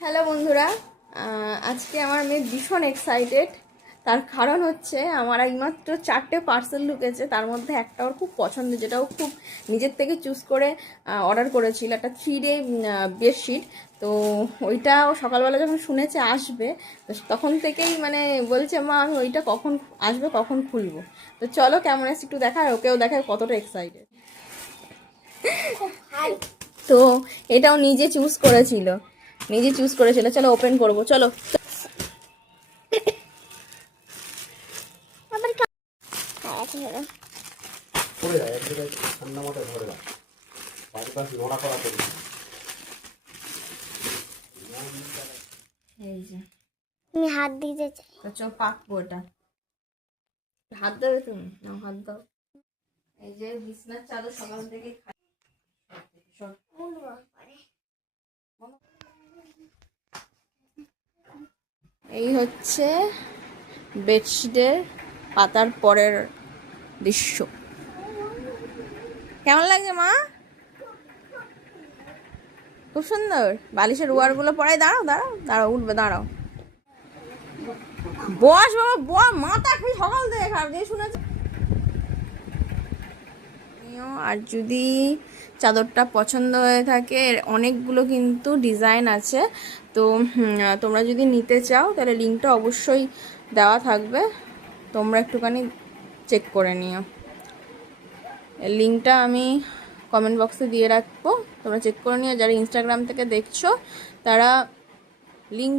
Hello বন্ধুরা, আজকে আমার মেয়ে ভীষণ এক্সাইটেড। তার কারণ হচ্ছে আমার এইমাত্র 4টে পার্সেল ঢুকেছে, তার মধ্যে একটা ওর খুব পছন্দ, যেটাও খুব নিজের থেকে চুজ করে অর্ডার করেছিল, একটা 3 ডে বেডশিট। তো ওইটা ও সকালবেলা যখন শুনেছে আসবে, তো তখন থেকেই মানে বলছে, মা আমি ওইটা কখন আসবে, কখন খুলবো। তো চলো কেমন আছে একটু দেখা, ওকেও দেখায় কতটা এক্সাইটেড। তো এটাও নিজে চুজ করেছিল, চলো ওপেন করবো, চলো। আমি হাত দিতে চাই। চল পাকবো এটা। হাত দেবে তুমি? না, হাত দাও। এই যে বিছনার চাদর সকাল থেকে এই হচ্ছে বেডশিটের পাতার পরের দৃশ্য। কেমন লাগছে মা? খুব সুন্দর। বালিশের ওয়ারগুলো পরে দাঁড়াও দাঁড়াও দাঁড়াও, উঠবে, দাঁড়াও। বস বাবা, বস, মাথা কি সকাল থেকে খারাপ দিয়ে শুনেছ। আর যদি চাদরটা পছন্দ হয়ে থাকে, এর অনেকগুলো কিন্তু ডিজাইন আছে। তো তোমরা যদি নিতে চাও তাহলে লিঙ্কটা অবশ্যই দেওয়া থাকবে, তোমরা একটুখানি চেক করে নিও। এর লিঙ্কটা আমি কমেন্ট বক্সে দিয়ে রাখবো, তোমরা চেক করে নিও। যারা ইনস্টাগ্রাম থেকে দেখছো তারা লিঙ্ক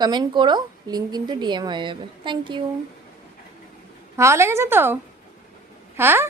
কমেন্ট করো, লিঙ্ক কিন্তু ডিএম হয়ে যাবে। Thank you. ভালো লেগেছে তো? হ্যাঁ।